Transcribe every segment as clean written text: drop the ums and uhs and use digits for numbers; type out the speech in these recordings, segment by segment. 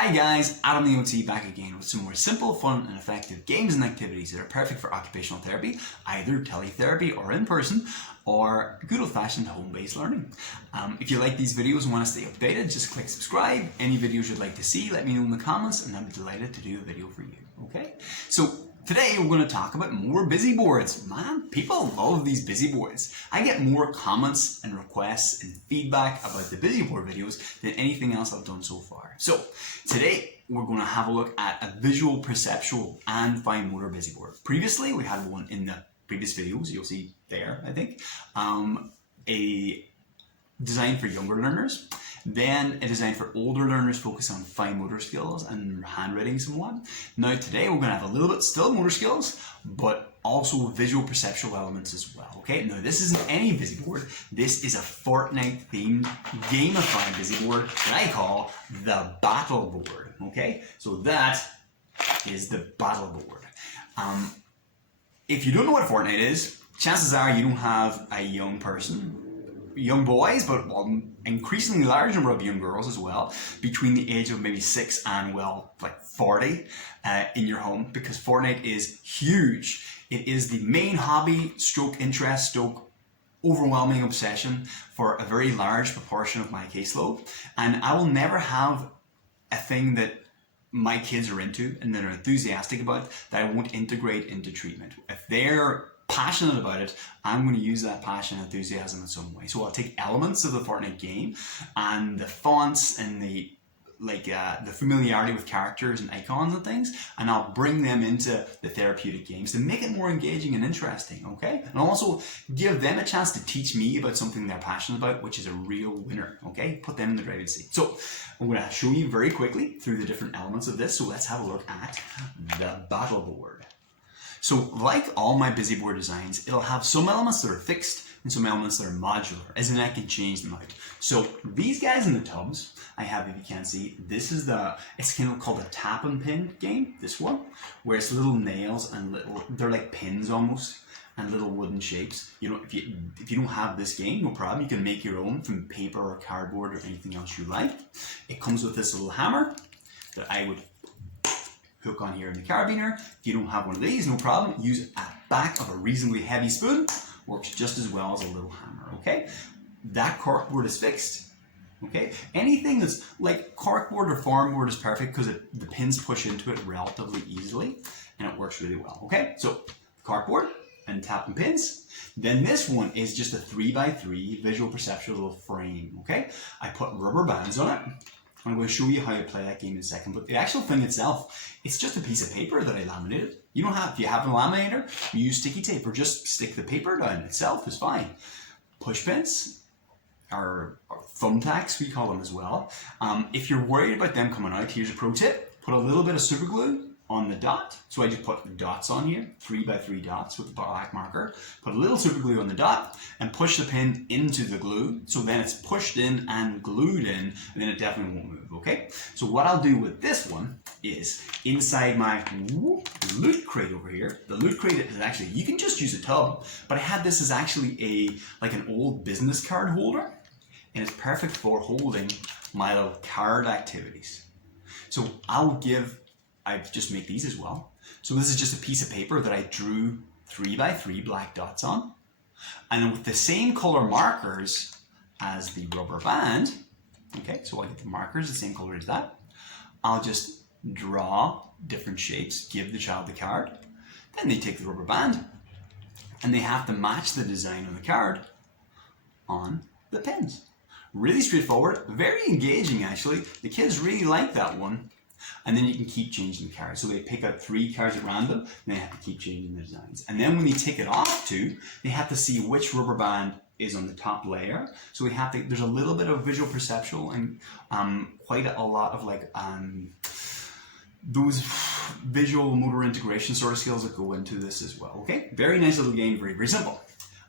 Hi guys, Adam the OT back again with some more simple, fun and effective games and activities that are perfect for occupational therapy, either teletherapy or in person, or good old-fashioned home-based learning. If you like these videos and want to stay updated, just click subscribe. Any videos you'd like to see, let me know in the comments and I'll be delighted to do a video for you, okay? So today we're going to talk about more busy boards. Man, people love these busy boards. I get more comments and requests and feedback about the busy board videos than anything else I've done so far. So today we're going to have a look at a visual, perceptual and fine motor busy board. Previously we had one in the previous videos, you'll see there I think, a design for younger learners. Then a design for older learners focused on fine motor skills and handwriting somewhat. Now today we're going to have a little bit still motor skills, but also visual perceptual elements as well. Okay, now this isn't any busy board. This is a Fortnite themed gamified busy board that I call the battle board. Okay, so that is the battle board. If you don't know what Fortnite is, chances are you don't have a young person, young boys, but increasingly large number of young girls as well, between the age of maybe 6 and well, like 40 in your home, because Fortnite is huge. It is the main hobby, stroke interest, stroke overwhelming obsession for a very large proportion of my caseload. And I will never have a thing that my kids are into and that are enthusiastic about that I won't integrate into treatment. If they're passionate about it, I'm going to use that passion and enthusiasm in some way. So I'll take elements of the Fortnite game and the fonts and the familiarity with characters and icons and things, and I'll bring them into the therapeutic games to make it more engaging and interesting, okay? And I'll also give them a chance to teach me about something they're passionate about, which is a real winner, okay? Put them in the driving seat. So I'm going to show you very quickly through the different elements of this, so let's have a look at the battle board. So like all my busy board designs, it'll have some elements that are fixed and some elements that are modular, as in I can change them out. So these guys in the tubs, I have, if you can't see, this is it's kind of called a tap and pin game, this one, where it's little nails and they're like pins almost, and little wooden shapes. You know, if you don't have this game, no problem, you can make your own from paper or cardboard or anything else you like. It comes with this little hammer that I would hook on here in the carabiner. If you don't have one of these, no problem, use a back of a reasonably heavy spoon, works just as well as a little hammer, okay? That corkboard is fixed, okay? Anything that's like corkboard or foam board is perfect because the pins push into it relatively easily and it works really well, okay? So corkboard and tap and pins. Then this one is just a 3x3 visual perceptual little frame, okay? I put rubber bands on it. I'm going to show you how to play that game in a second, but the actual thing itself, it's just a piece of paper that I laminated. You don't have, if you have a laminator, you use sticky tape or just stick the paper down itself is fine. Push pins, or thumbtacks we call them as well. If you're worried about them coming out, here's a pro tip. Put a little bit of super glue on the dot. So I just put the dots on here, 3x3 dots with the black marker. Put a little super glue on the dot and push the pin into the glue. So then it's pushed in and glued in, and then it definitely won't move, okay? So what I'll do with this one is inside my loot crate over here. The loot crate is actually, you can just use a tub, but I had this as actually like an old business card holder, and it's perfect for holding my little card activities. So I just make these as well. So this is just a piece of paper that I drew 3x3 black dots on. And then with the same color markers as the rubber band, okay, so I get the markers the same color as that. I'll just draw different shapes, give the child the card. Then they take the rubber band and they have to match the design on the card on the pins. Really straightforward, very engaging actually. The kids really like that one. And then you can keep changing the cards. So they pick out 3 cards at random, and they have to keep changing the designs. And then when they take it off too, they have to see which rubber band is on the top layer. So we have to, there's a little bit of visual perceptual and quite a lot of like those visual motor integration sort of skills that go into this as well, okay? Very nice little game, very, very simple.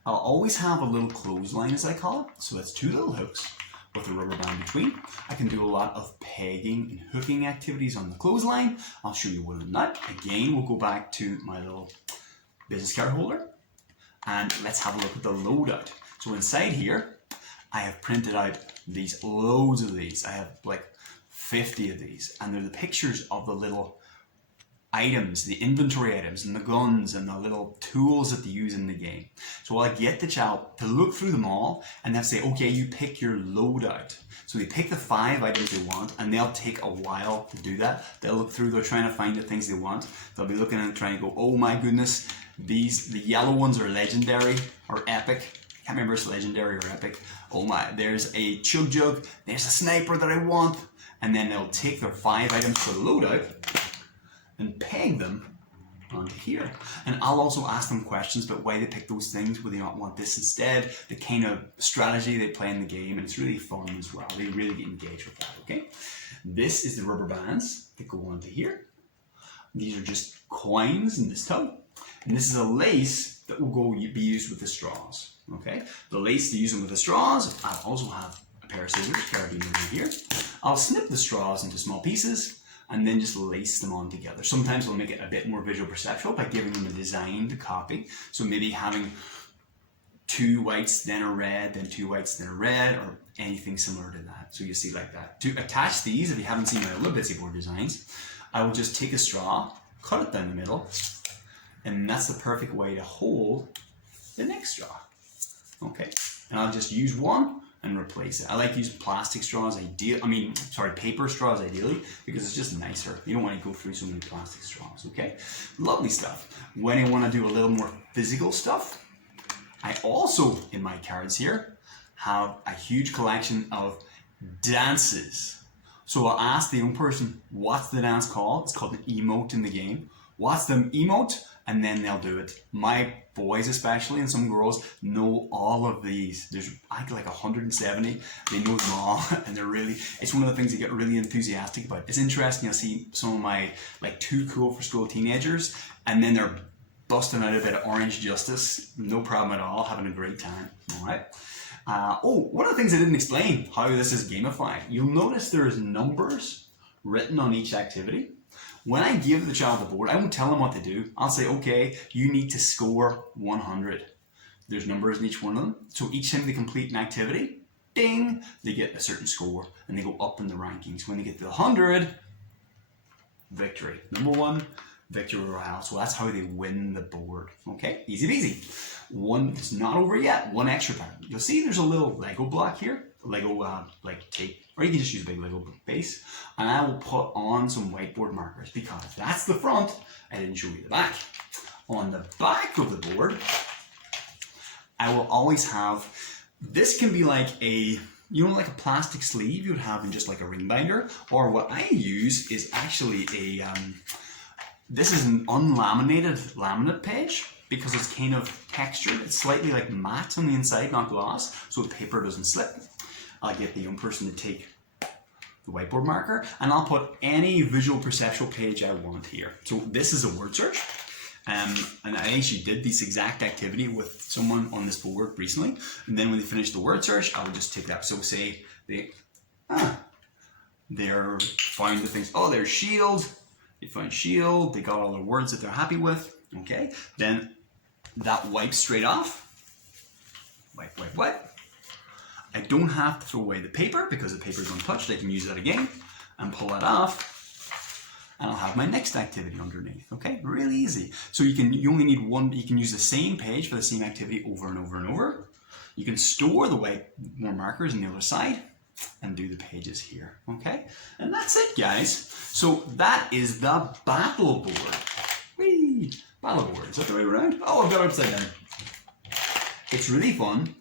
I'll always have a little clothesline as I call it. So that's 2 little hooks with a rubber band between. I can do a lot of pegging and hooking activities on the clothesline. I'll show you one of that. Again, we'll go back to my little business card holder and let's have a look at the loadout. So inside here, I have printed out loads of these. I have like 50 of these, and they're the pictures of the little items, the inventory items, and the guns, and the little tools that they use in the game. So I get the child to look through them all, and they'll say, okay, you pick your loadout. So they pick the 5 items they want, and they'll take a while to do that. They'll look through, they're trying to find the things they want. They'll be looking and trying to go, oh my goodness, the yellow ones are legendary or epic. Can't remember if it's legendary or epic. Oh my, there's a chug jug, there's a sniper that I want. And then they'll take their 5 items for the loadout and peg them onto here. And I'll also ask them questions about why they pick those things, would they not want this instead, the kind of strategy they play in the game, and it's really fun as well. They really get engaged with that, okay? This is the rubber bands that go onto here. These are just coins in this tub. And this is a lace that will be used with the straws, okay? The lace to use them with the straws, I also have a pair of scissors, carabiner over here. I'll snip the straws into small pieces, and then just lace them on together. Sometimes we'll make it a bit more visual perceptual by giving them a designed copy. So maybe having 2 whites, then a red, then 2 whites, then a red, or anything similar to that. So you see like that. To attach these, if you haven't seen my other busy board designs, I will just take a straw, cut it down the middle, and that's the perfect way to hold the next straw. Okay, and I'll just use one and replace it. I like using plastic straws, paper straws ideally, because it's just nicer. You don't want to go through so many plastic straws, okay? Lovely stuff. When I want to do a little more physical stuff, I also, in my cards here, have a huge collection of dances. So I'll ask the young person, what's the dance called? It's called an emote in the game. What's the emote? And then they'll do it. My boys especially, and some girls, know all of these. There's like 170. They know them all, and it's one of the things they get really enthusiastic about. It's interesting, you'll see some of my too cool for school teenagers, and then they're busting out a bit of Orange Justice, no problem at all, having a great time, all right? One of the things I didn't explain, how this is gamified. You'll notice there's numbers written on each activity. When I give the child the board, I won't tell them what to do. I'll say, okay, you need to score 100. There's numbers in each one of them. So each time they complete an activity, ding, they get a certain score and they go up in the rankings. When they get to 100, victory. Number 1, victory royale. So that's how they win the board. Okay, easy peasy. It's not over yet. One extra time. You'll see there's a little Lego block here. Lego tape, or you can just use a big Lego base, and I will put on some whiteboard markers because that's the front. I didn't show you the back. On the back of the board, I will always have, this can be like a plastic sleeve you would have in just like a ring binder, or what I use is actually this is an unlaminated laminate page, because it's kind of textured. It's slightly like matte on the inside, not gloss, so the paper doesn't slip. I'll get the young person to take the whiteboard marker, and I'll put any visual perceptual page I want here. So this is a word search, and I actually did this exact activity with someone on this board recently, and then when they finish the word search, I will just take that. So say they're found the things, there's shield, they found shield, they got all the words that they're happy with, okay? Then that wipes straight off. Wipe. I don't have to throw away the paper because the paper is untouched. I can use that again and pull that off, and I'll have my next activity underneath. Okay, really easy. So you only need one. You can use the same page for the same activity over and over and over. You can store the more markers on the other side and do the pages here. Okay, and that's it, guys. So that is the battle board. Whee! Battle board. Is that the way around? Oh, I've got it upside down. It's really fun.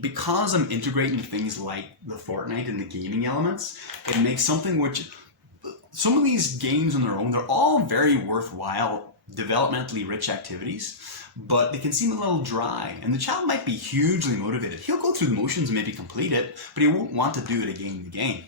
Because I'm integrating things like the Fortnite and the gaming elements, it makes something which, some of these games on their own, they're all very worthwhile, developmentally rich activities, but they can seem a little dry, and the child might be hugely motivated. He'll go through the motions and maybe complete it, but he won't want to do it again and again.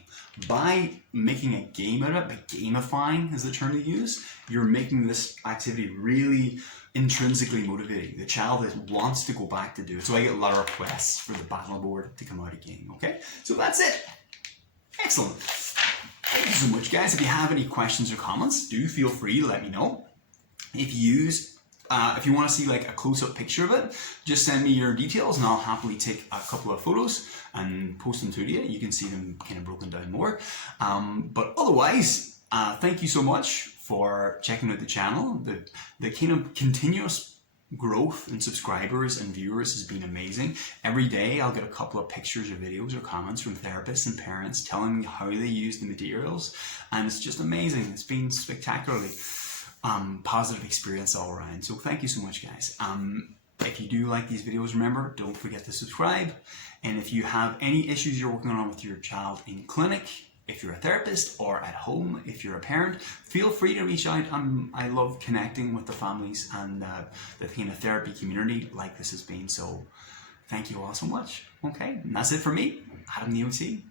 By making a game out of it, by gamifying is the term to use, you're making this activity really intrinsically motivating. The child wants to go back to do it. So I get a lot of requests for the battle board to come out again, okay? So that's it. Excellent. Thank you so much, guys. If you have any questions or comments, do feel free to let me know. If you use If you want to see like a close-up picture of it, just send me your details and I'll happily take a couple of photos and post them to you. You can see them kind of broken down more. But otherwise, thank you so much for checking out the channel. The kind of continuous growth in subscribers and viewers has been amazing. Every day I'll get a couple of pictures or videos or comments from therapists and parents telling me how they use the materials, and it's just amazing. It's been spectacularly positive experience all around. So thank you so much, guys. If you do like these videos, remember, don't forget to subscribe. And if you have any issues you're working on with your child in clinic, if you're a therapist, or at home if you're a parent, feel free to reach out. I love connecting with the families and the kind of therapy community like this has been. So thank you all so much. Okay, and that's it for me, Adam the OT.